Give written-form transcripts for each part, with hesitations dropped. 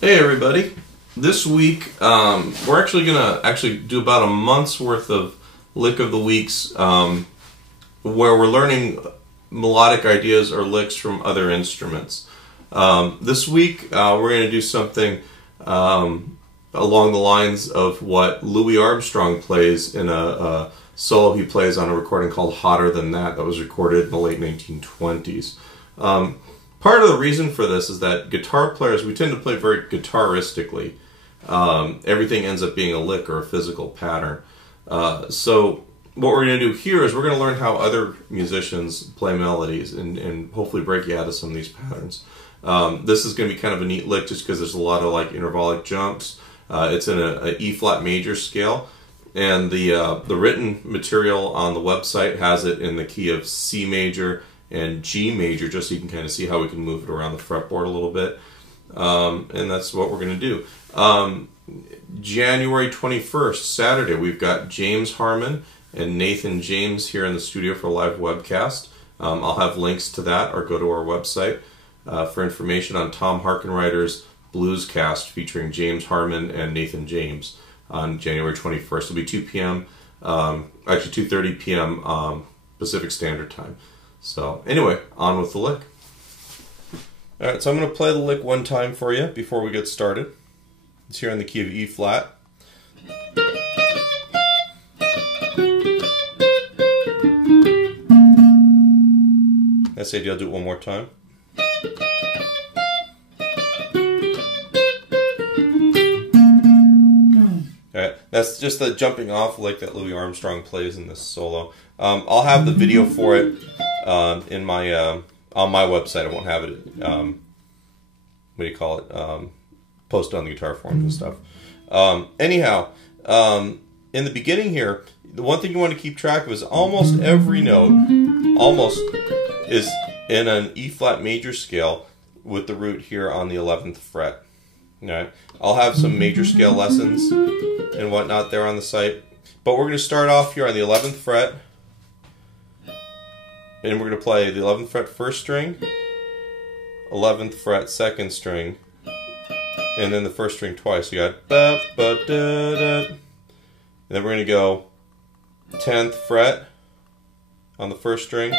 Hey everybody! This week we're actually gonna do about a month's worth of lick of the weeks, where we're learning melodic ideas or licks from other instruments. This week we're gonna do something along the lines of what Louis Armstrong plays in a solo he plays on a recording called "Hotter Than That" that was recorded in the late 1920s. Part of the reason for this is that guitar players, we tend to play very guitaristically. Everything ends up being a lick or a physical pattern. So what we're going to do here is we're going to learn how other musicians play melodies and hopefully break you out of some of these patterns. This is going to be kind of a neat lick just because there's a lot of like intervallic jumps. It's in a E flat major scale, and the written material on the website has it in the key of C major and G major, just so you can kind of see how we can move it around the fretboard a little bit. And that's what we're going to do. January 21st, Saturday, we've got James Harmon and Nathan James here in the studio for a live webcast. I'll have links to that, or go to our website for information on Tom Harkenreiter's Bluescast featuring James Harmon and Nathan James on January 21st. It'll be 2 p.m., actually 2:30 p.m. Pacific Standard Time. So anyway, on with the lick. Alright, so I'm going to play the lick one time for you before we get started. It's here in the key of E flat. That's the idea. I'll do it one more time. Alright, that's just the jumping off lick that Louis Armstrong plays in this solo. I'll have the video for it in my on my website. I won't have it what do you call it, posted on the guitar forums and stuff. Anyhow, in the beginning here, the one thing you want to keep track of is almost every note is in an E flat major scale with the root here on the 11th fret. Alright, I'll have some major scale lessons and whatnot there on the site, but we're going to start off here on the 11th fret. And we're going to play the 11th fret first string, 11th fret second string, and then the first string twice. You got ba ba da da. And then we're going to go 10th fret on the first string,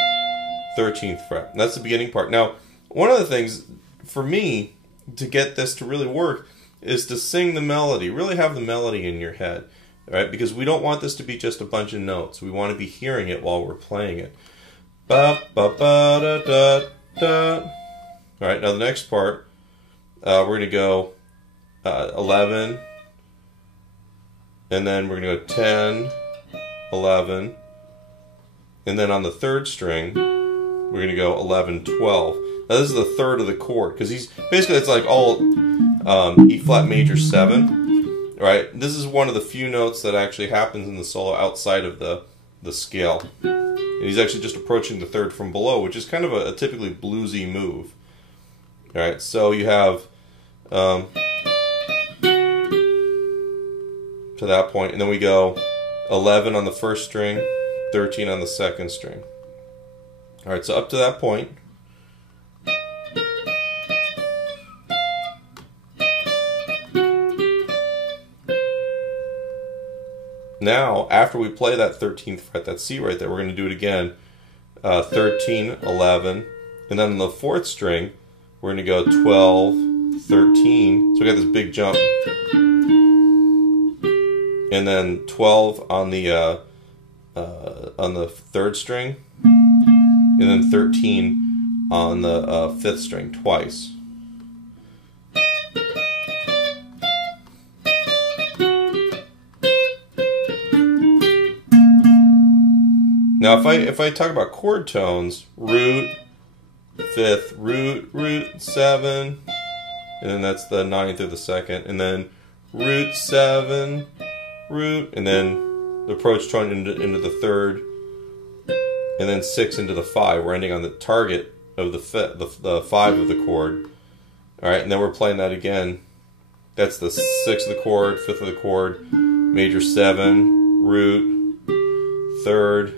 13th fret. And that's the beginning part. Now, one of the things for me to get this to really work is to sing the melody. Really have the melody in your head, right? Because we don't want this to be just a bunch of notes. We want to be hearing it while we're playing it. Ba ba ba da da da. All right, now the next part, we're going to go 11, and then we're going to go 10, 11, and then on the third string, we're going to go 11, 12. Now this is the third of the chord, because basically it's like all E flat major 7, right? This is one of the few notes that actually happens in the solo outside of the scale. And he's actually just approaching the third from below, which is kind of a typically bluesy move. Alright, so you have to that point, and then we go 11 on the first string, 13 on the second string. Alright, so up to that point, now, after we play that 13th fret, that C right there, we're going to do it again. 13, 11, and then on the fourth string, we're going to go 12, 13. So we got this big jump. And then 12 on the third string, and then 13 on the fifth string twice. Now, if I talk about chord tones, root, fifth, root, 7, and then that's the 9th or the 2nd, and then root 7, root, and then the approach tone into the 3rd, and then 6 into the 5. We're ending on the target of the 5 of the chord. All right, and then we're playing that again. That's the 6th of the chord, 5th of the chord, major 7, root, 3rd,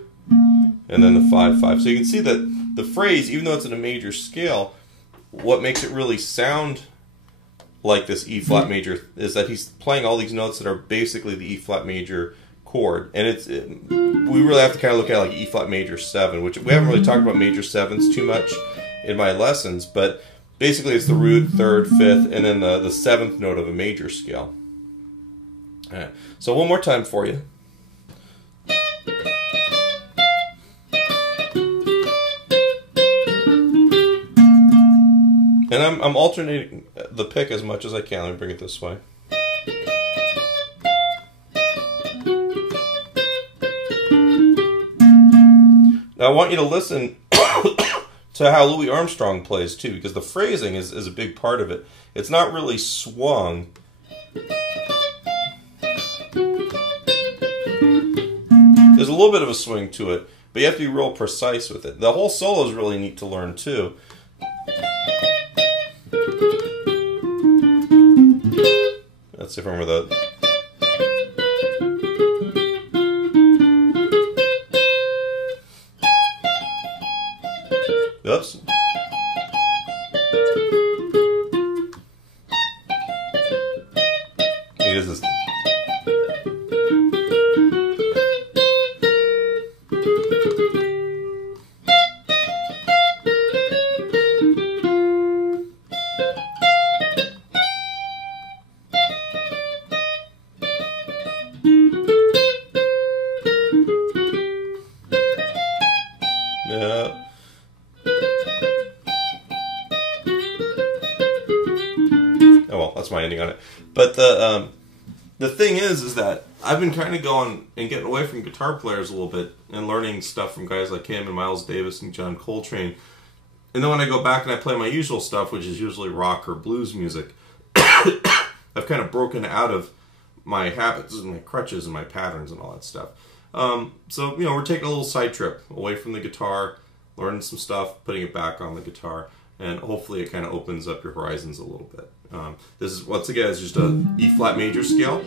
and then the 5, 5. So you can see that the phrase, even though it's in a major scale, what makes it really sound like this E flat major is that he's playing all these notes that are basically the E flat major chord, and we really have to kind of look at it like E flat major 7, which we haven't really talked about major 7s too much in my lessons, but basically it's the root, 3rd, 5th, and then the 7th note of a major scale. All right. So one more time for you. And I'm alternating the pick as much as I can. Let me bring it this way. Now I want you to listen to how Louis Armstrong plays too, because the phrasing is a big part of it. It's not really swung. There's a little bit of a swing to it, but you have to be real precise with it. The whole solo is really neat to learn too. Let's see if I remember that. Oops. It is this. Yeah. Oh well, that's my ending on it. But the thing is that I've been kind of going and getting away from guitar players a little bit and learning stuff from guys like him and Miles Davis and John Coltrane. And then when I go back and I play my usual stuff, which is usually rock or blues music, I've kind of broken out of my habits and my crutches and my patterns and all that stuff. So, you know, we're taking a little side trip away from the guitar, learning some stuff, putting it back on the guitar, and hopefully it kind of opens up your horizons a little bit. This is, once again, it's just a E flat major scale.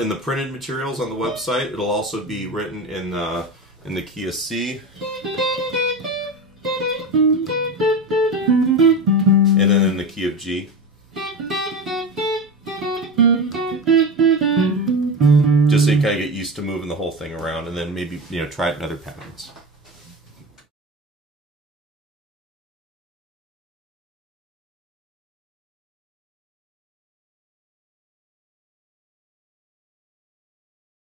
In the printed materials on the website, it'll also be written in the key of C. And then in the key of G. Just so you kind of get used to moving the whole thing around, and then maybe, you know, try it in other patterns.